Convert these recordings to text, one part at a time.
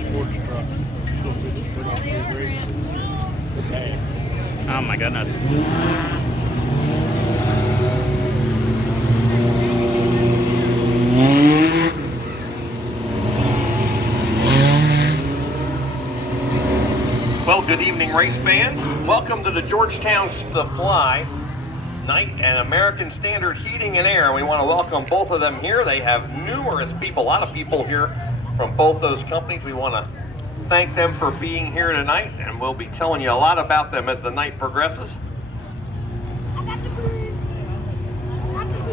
sports trucks. So we just put on big race. Bang. Oh my goodness. Well, good evening, race fans. Welcome to the Georgetown Speedway Night and American Standard Heating and Air. We want to welcome both of them here. They have numerous people, a lot of people here from both those companies. We want to thank them for being here tonight, and we'll be telling you a lot about them as the night progresses.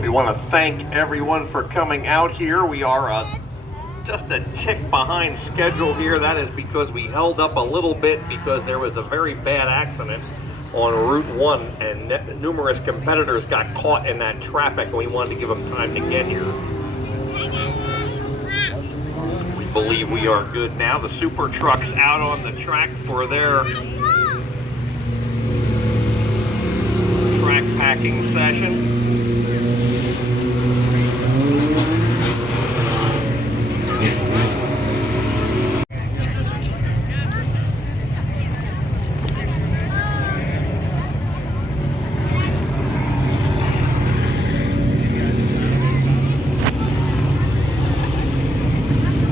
We want to thank everyone for coming out here. We are just a tick behind schedule here. That is because we held up a little bit because there was a very bad accident on Route 1 and numerous competitors got caught in that traffic, and we wanted to give them time to get here. We believe we are good now. The super truck's out on the track for their track packing session.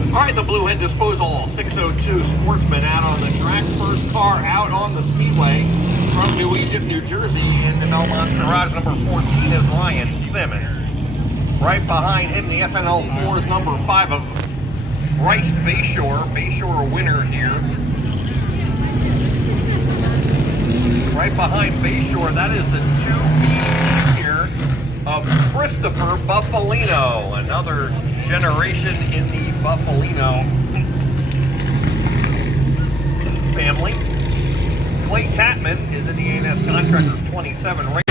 All right, the Blue Hen Disposal 602 Sportsman out on the track. First car out on the speedway from New Egypt, New Jersey, in the Belmont Garage. Number 14 is Ryan Simmons. Right behind him, the FNL 4 is number 5 of Bryce Bayshore. Bayshore winner here. Right behind Bayshore, that is the 2B here of Christopher Buffalino, another generation in the Buffalino family. Clay Tatman is in the A&S Contractors 27 race.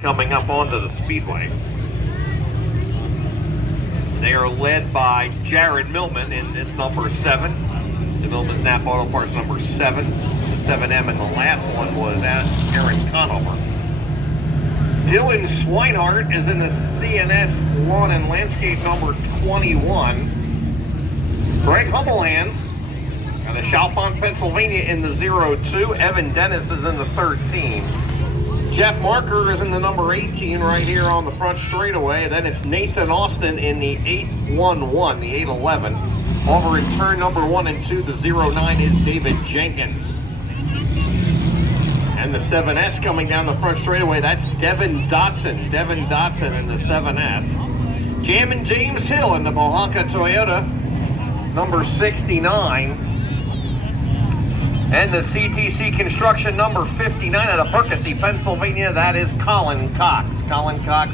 Coming up onto the speedway. They are led by Jared Millman in this number 7. The Millman Nap Auto Parts number 7. The 7M, and the last one was Aaron Conover. Dylan Swinehart is in the CNS Lawn and Landscape number 21. Greg Hubblehan out of Chalfont, Pennsylvania in the 02. Evan Dennis is in the 13. Jeff Marker is in the number 18 right here on the front straightaway. Then it's Nathan Austin in the 811, the 811. Over in turn number 1 and 2, the 09 is David Jenkins. And the 7S coming down the front straightaway, that's Devin Dotson. Devin Dotson in the 7S. Jammin' James Hill in the Mohanka Toyota, number 69. And the CTC Construction number 59 out of Perkasie, Pennsylvania, that is Colin Cox. Colin Cox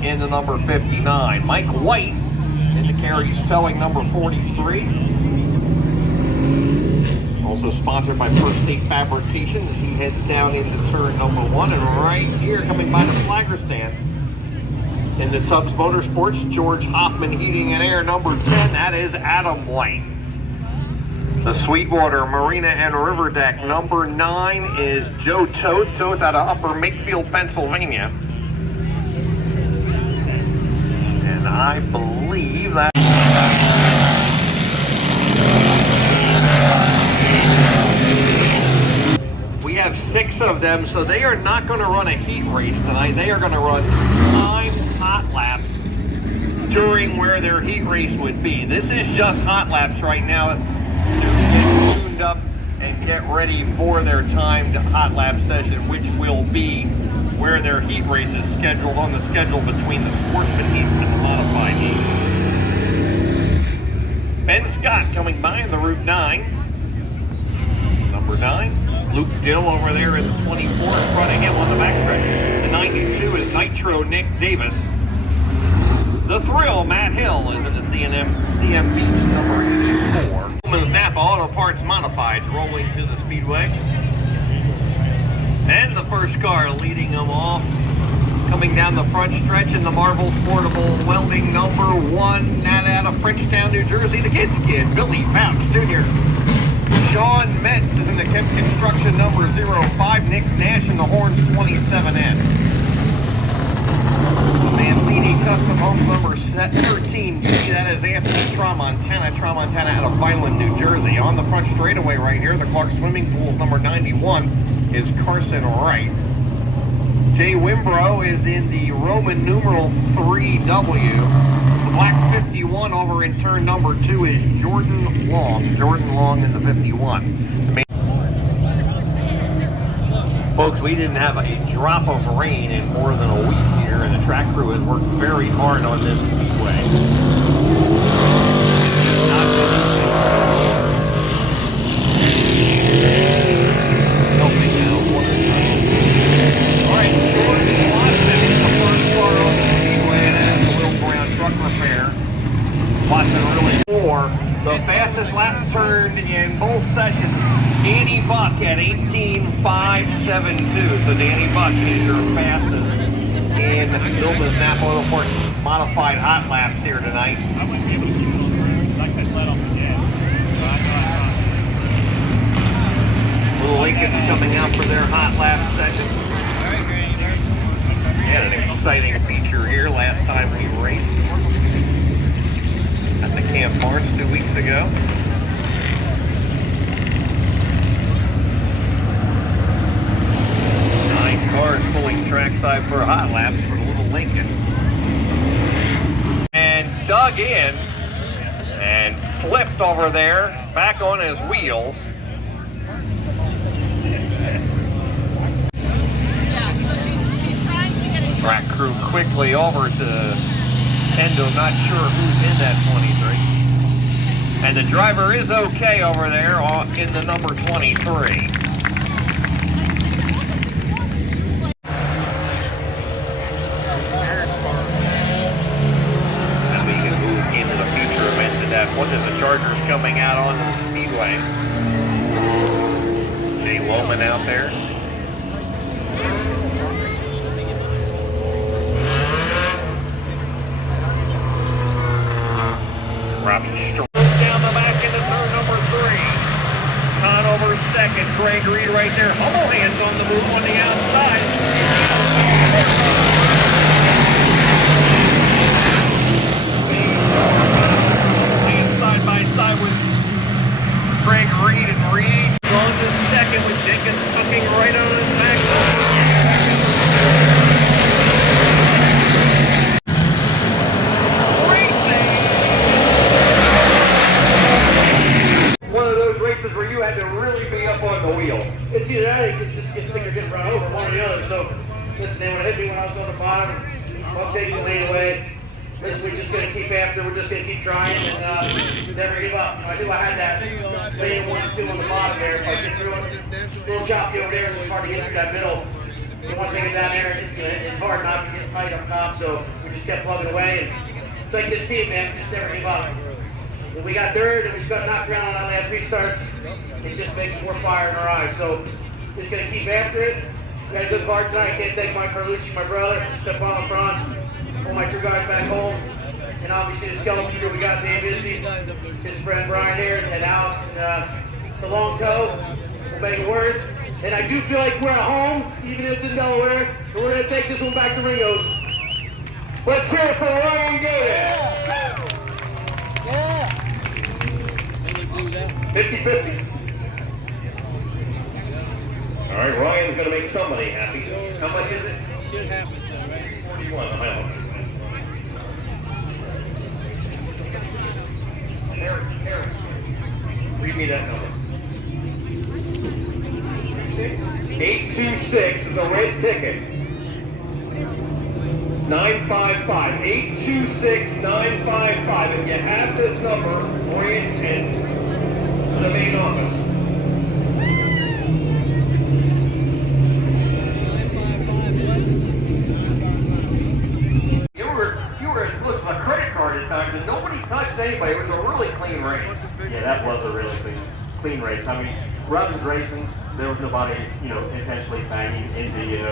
in the number 59. Mike White in the Carries Towing number 43. Also sponsored by First State Fabrication as he heads down into turn number 1. And right here, coming by the flagger stand, in the Tubbs Motorsports, George Hoffman Heating and Air number 10, that is Adam White. The Sweetwater Marina and River Deck number 9 is Joe Toth. Toth out of Upper Makefield, Pennsylvania. And I believe that we have 6 of them, so they are not going to run a heat race tonight. They are going to run timed hot laps during where their heat race would be. This is just hot laps right now. Get tuned up and get ready for their timed hot lap session, which will be where their heat race is scheduled on the schedule between the sportsman heat and the modified heat. Ben Scott coming by in the Route 9. Number 9. Luke Dill over there in the 24 in front of him on the backstretch. The 92 is Nitro Nick Davis. The Thrill Matt Hill is in the CMB number 84. Napa Auto Parts Modified rolling to the speedway. And the first car leading them off, coming down the front stretch in the Marvel Portable Welding number 1, that out of Frenchtown, New Jersey, the Kids Kid, Billy Pouch Jr. Sean Metz is in the construction number 05, Nick Nash in the horns 27N. Mancini Custom Homes number 13, that is Anthony Tramontana out of Vineland, New Jersey. On the front straightaway right here, the Clark Swimming Pool number 91 is Carson Wright. Jay Wimbrow is in the Roman numeral 3W. The black 51 over in turn number 2 is Jordan Long. Jordan Long in the 51. Folks, we didn't have a drop of rain in more than a week here, and the track crew has worked very hard on this speedway. Alright, Jordan Watson is the first car on the speedway, and that's the Little Brown Truck Repair. Watson really the fastest lap turn in both sessions. Danny Buck at 18.572. So Danny Buck is your fastest in Millman's Napa Auto Parts modified hot laps here tonight. I wouldn't be able to keep it on the road. Like I said off the gas. Little Lincoln's coming out for their hot lap session. Had an exciting feature here last time we raced at the Camp Barnes 2 weeks ago. Cars pulling trackside for hot laps for the Little Lincoln. And dug in and flipped over there, back on his wheels. Track crew quickly over to Endo, not sure who's in that 23. And the driver is okay over there in the number 23. One of the Chargers coming out on the speedway. Jay Loman out there. Robbie Stroh down the back into turn number 3. Conover second. Greg Reed right there. Hummel hands on the move on the outside. Side with Greg Reed and Reed on to second with Jenkins hooking right on his back. One of those races where you had to really be up on the wheel. It's either that or you just get sick of getting run over, one or the other. So, listen, they would hit me when I was on the bottom. I'll take the lead away. Listen, we're just going to keep after, we're just going to keep trying and never give up. I knew I had that lane 1 and 2 on the bottom there. If I get through it, a little choppy over there, it's hard to get through that middle. And once I get down there, it's hard not to get tight up top, so we just kept plugging away. And it's like this team, man, we just never give up. When we got third and we just got knocked around on that last week starts, it just makes more fire in our eyes. So, just going to keep after it. We got a good car tonight. I can't thank Mike Carlucci, my brother, Stefano Franz. All my crew guys back home, and obviously the skeleton crew, we got Dave Izzy, his friend Brian here, and Alex, and it's a long tow, we'll make it work. And I do feel like we're at home, even if it's in Delaware, but we're going to take this one back to Ringo's. Let's hear it for Ryan Gator. Yeah. 50-50. All right, Ryan's going to make somebody happy. How much is it? Should happen, right? 41, I don't know. Eric, read me that number. 826 is a red ticket. 955. 826-955. If you have this number, orient it to the main office. A credit card in fact, and nobody touched anybody. It was a really clean race. Yeah, that was a really clean race. I mean, Rubbins Racing, there was nobody, intentionally banging into you,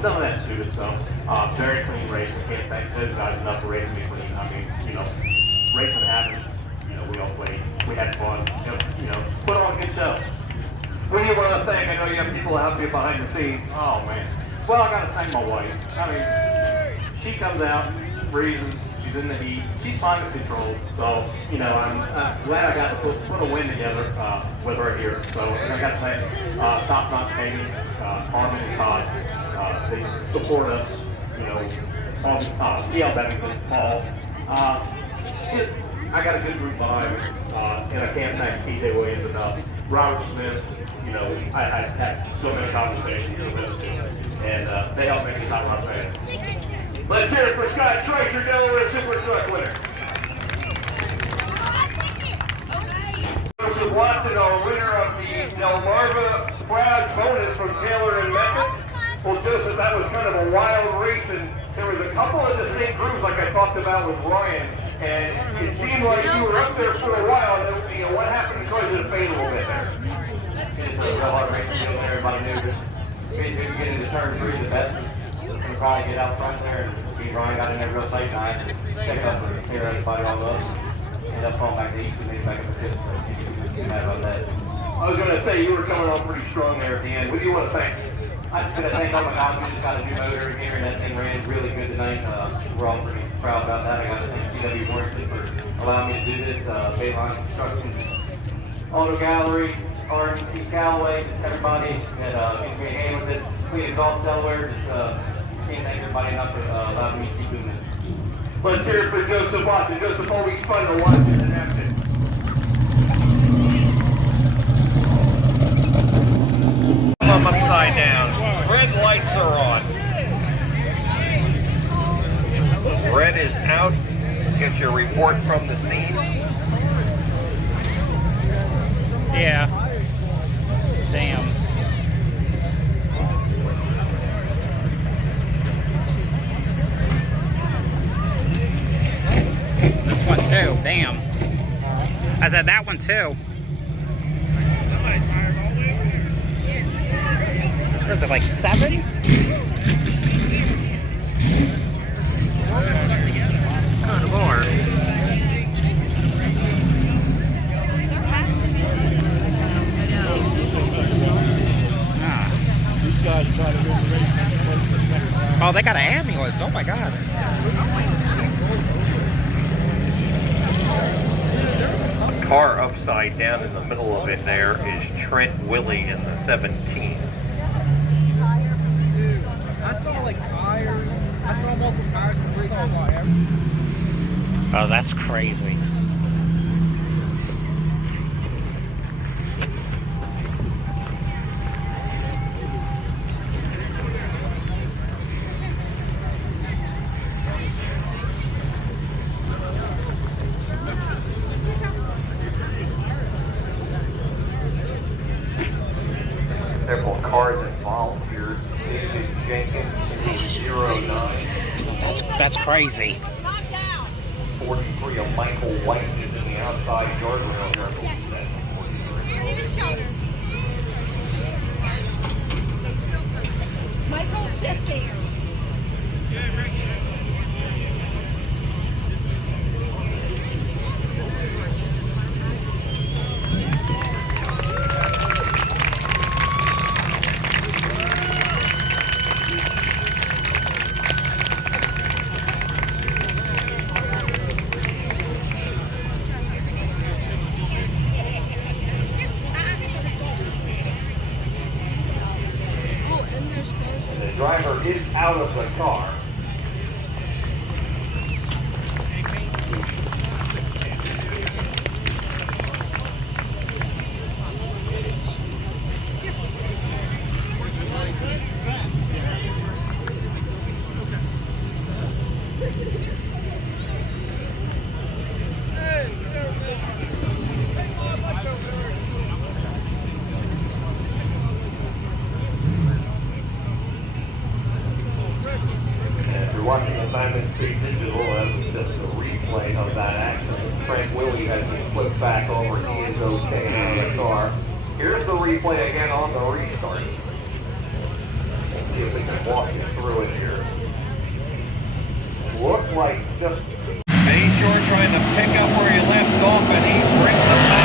none of that stupid stuff. Very clean race. I can't thank those guys enough for racing me clean. I mean, racing happens. We all played. We had fun. Put on a good show. Who do you want to thank? I know you have people that help you behind the scenes. Oh man. Well, I gotta thank my wife. I mean, she comes out, breezes, she's in the heat, she's climate controlled. So, you know, I'm glad I got to put a win together with her here. So I got to thank Top Notch Painting, Carmen and Todd. They support us, you know, T.L. Bennington, Paul. I got a good group behind me, and I can't thank P.J. Williams enough. Robert Smith, you know, I had so many conversations with them too, and they helped make me top my fan. Let's hear it for Scott Tracer, Delaware Super Truck winner. Joseph Watson, our winner of the Delmarva Proud bonus from Taylor and Mecca. Well, Joseph, that was kind of a wild race, and there was a couple of distinct groups like I talked about with Ryan, and it seemed like you were up there for a while, and then, you know, what happened caused it to fade a little bit there. It's a real hard race to get there. Everybody knew that basically we get into turn 3 the best. We'll probably get out front there and beat Ryan, got in there real tight, and I picked up and clear everybody all up. Ended up falling back to 8 and made back up to 5th, so I think we were mad about that. I was going to say, you were coming on pretty strong there at the end. What do you want to thank? I'm just going to thank all my guys. We just got a new motor in here, and that thing ran really good tonight. We're all pretty proud about that. I got to thank CW Warranty for allowing me to do this. Bayline Construction, Auto Gallery, R&T Callaway, just everybody that gave me a hand with it. Clean Exhaust Delaware, just can't thank everybody enough for allowing me to keep doing this. Let's hear it for Joseph Watson. Joseph, always fun to watch in action. I'm upside down. Red lights are on. Red is out. Get your report from the scene. Yeah. Damn. This one too. Damn. I said that one too. Somebody's tired all the way over here. What is it, like 7? Good lord. These guys try to win the race. Oh, they got an ambulance. Oh my god. Car upside down in the middle of it there is Trent Willie in the 17. I saw like tires. I saw multiple tires in the bridge. I saw everything. Oh, that's crazy. Several cars involved here. Jenkins, 09. That's crazy. 43 of Michael White is in the outside guardrail here. Michael, sit there. The driver is out of the car. Watching the Diamond Street Digital, that was just a replay of that accident. Trent Willie has been flipped back over. He is okay out of the car. Here's the replay again on the restart. See if we can walk you through it here. Looked like just... Bay Shore trying to pick up where he left off, and he brings it back.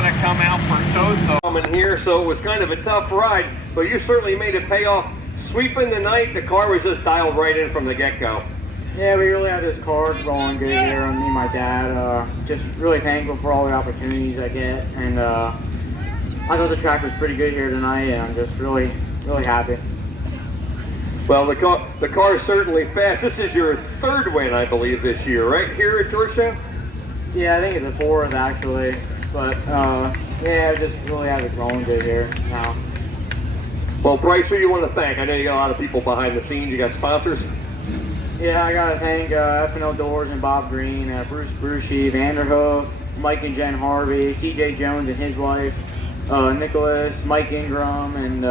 going to come out for Toto. Coming here, so it was kind of a tough ride, but you certainly made it pay off. Sweeping the night, the car was just dialed right in from the get-go. Yeah, we really had this car going good here on me and my dad. Just really thankful for all the opportunities I get, and I thought the track was pretty good here tonight, and I'm just really happy. Well, the car is certainly fast. This is your third win, I believe, this year, right here at Georgetown? Yeah, I think it's a fourth actually, but yeah, I just really have it going good here now. Well, Bryce, who do you want to thank? I know you got a lot of people behind the scenes. You got sponsors? Yeah, I gotta thank F&L Doors and Bob Green, Bruce Brucey, Vanderhoof, Mike and Jen Harvey, TJ Jones and his wife, Nicholas, Mike Ingram, and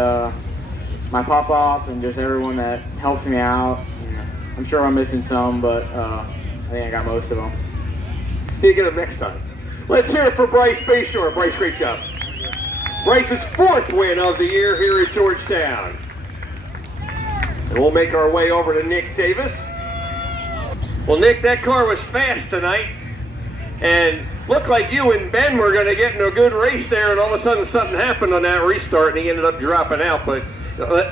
my pop-off, and just everyone that helped me out. I'm sure I'm missing some, but I think I got most of them. You get them next time. Let's hear it for Bryce Bayshore. Bryce, great job. Bryce's fourth win of the year here at Georgetown. And we'll make our way over to Nick Davis. Well, Nick, that car was fast tonight, and looked like you and Ben were going to get in a good race there, and all of a sudden something happened on that restart, and he ended up dropping out. But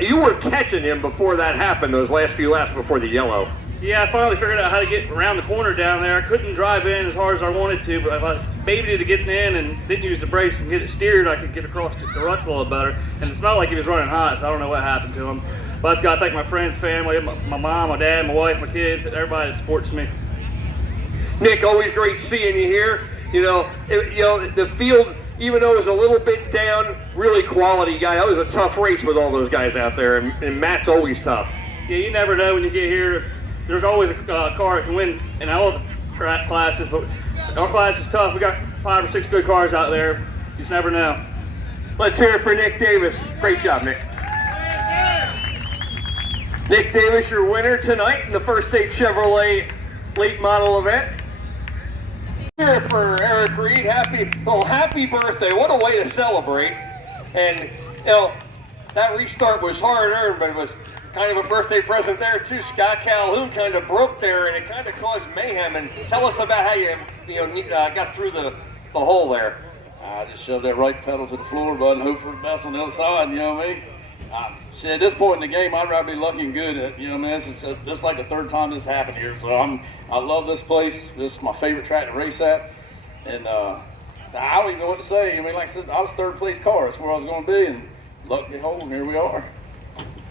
you were catching him before that happened, those last few laps before the yellow. Yeah, I finally figured out how to get around the corner down there. I couldn't drive in as hard as I wanted to, but if I maybe to get in and didn't use the brakes and get it steered, I could get across the ruts a little better. And it's not like he was running hot, so I don't know what happened to him. But I just got to thank my friends, family, my mom, my dad, my wife, my kids, everybody that supports me. Nick, always great seeing you here. The field, even though it was a little bit down, really quality guy. That was a tough race with all those guys out there, and Matt's always tough. Yeah, you never know when you get here. There's always a car that can win in all the track classes, but our class is tough. We got 5 or 6 good cars out there. You just never know. Let's hear it for Nick Davis. Great job, Nick. Nick Davis, your winner tonight in the First State Chevrolet late model event. Here for Eric Reed. Happy birthday. What a way to celebrate. And that restart was hard earned, but it was kind of a birthday present there too. Scott Calhoun kind of broke there, and it kind of caused mayhem. And tell us about how you got through the hole there. I just shoved that right pedal to the floor, bud, and hope for the best on the other side. You know what I mean? At this point in the game, I'd rather be lucky and good. This is like the third time this happened here. So I love this place. This is my favorite track to race at, and I don't even know what to say. I mean, like I said, I was third place car. That's where I was going to be, and luck be holding. Here we are.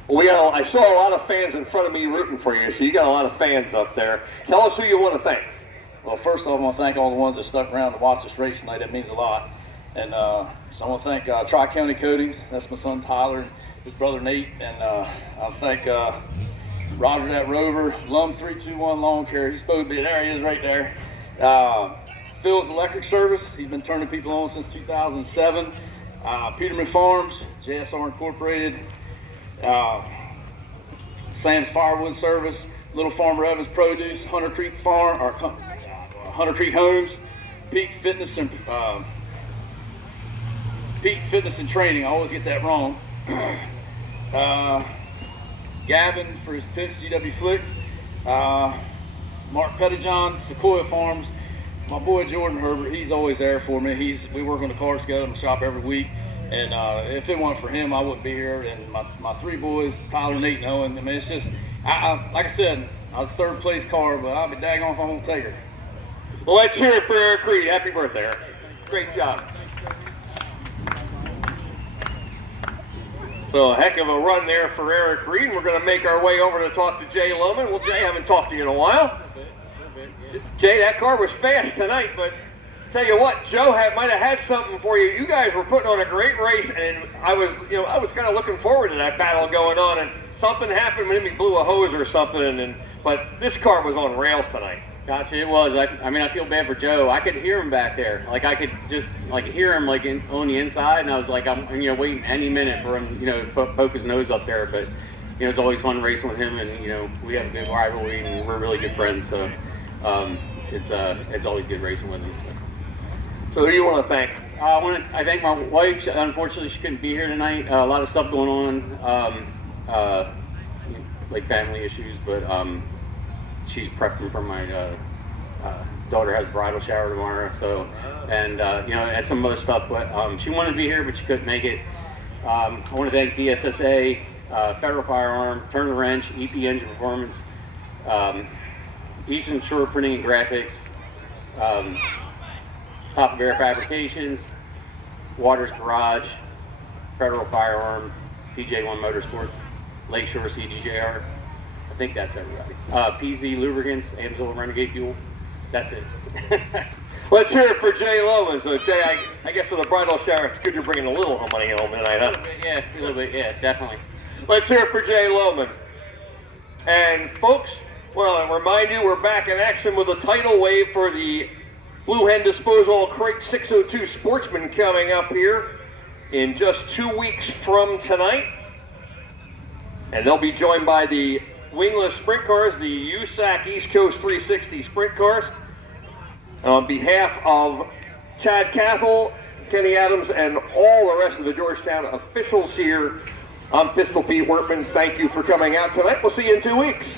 Well, I saw a lot of fans in front of me rooting for you, so you got a lot of fans up there. Tell us who you want to thank. Well, first off, I want to thank all the ones that stuck around to watch this race tonight. That means a lot. And so I want to thank Tri-County Coatings. That's my son Tyler and his brother Nate. And I'll thank Roger that Rover, Lum 321 Lawn Care. He's supposed to be there. He is right there. Phil's Electric Service. He's been turning people on since 2007. Peterman Farms, JSR Incorporated. Sam's Firewood Service, Little Farmer Evans Produce, Hunter Creek Farm, or Hunter Creek Homes, Peak Fitness and Training. I always get that wrong. Gavin for his pits, GW Flicks. Mark Pettijohn, Sequoia Farms. My boy Jordan Herbert, he's always there for me. We work on the cars together in the shop every week. And if it weren't for him, I wouldn't be here. And my 3 boys, Tyler, Nate, and Owen. I mean, it's just, like I said, I was third place car, but I'll be daggone if I won't take her. Well, let's hear it for Eric Reed. Happy birthday, Eric. Great job. So a heck of a run there for Eric Reed. We're going to make our way over to talk to Jay Lohman. Well, Jay, I haven't talked to you in a while. Jay, that car was fast tonight, but tell you what, Joe might have had something for you. You guys were putting on a great race, and I was kind of looking forward to that battle going on, and something happened when he blew a hose or something, but this car was on rails tonight. Gotcha, it was. I feel bad for Joe. I could hear him back there. Like, I could just hear him on the inside, and I was like, I'm waiting any minute for him, to poke his nose up there. But it's always fun racing with him, and we have a good rivalry, and we're really good friends. So it's always good racing with him. So who do you want to thank? I thank my wife. Unfortunately, she couldn't be here tonight. A lot of stuff going on, like family issues, but she's prepping for my daughter has bridal shower tomorrow, so, and you know, and some other stuff. But she wanted to be here, but she couldn't make it. I want to thank DSSA, Federal Firearm, Turner Wrench, EP Engine Performance, Eastern Shore Printing and Graphics, Top of Air Fabrications, Waters Garage, Federal Firearm, PJ1 Motorsports, Lakeshore CDJR. I think that's everybody. PZ Lubricants, Amsoil Renegade Fuel. That's it. Let's hear it for Jay Loman. So Jay, I guess for the bridal shower, it's good you're bringing a little money home tonight, huh? A little bit, yeah, definitely. Let's hear it for Jay Loman. And folks, well, I remind you, we're back in action with a tidal wave for the Blue Hen Disposal Crate 602 Sportsman coming up here in just 2 weeks from tonight. And they'll be joined by the wingless sprint cars, the USAC East Coast 360 sprint cars. On behalf of Chad Cathell, Kenny Adams, and all the rest of the Georgetown officials here, I'm Pistol Pete Wortman. Thank you for coming out tonight. We'll see you in 2 weeks.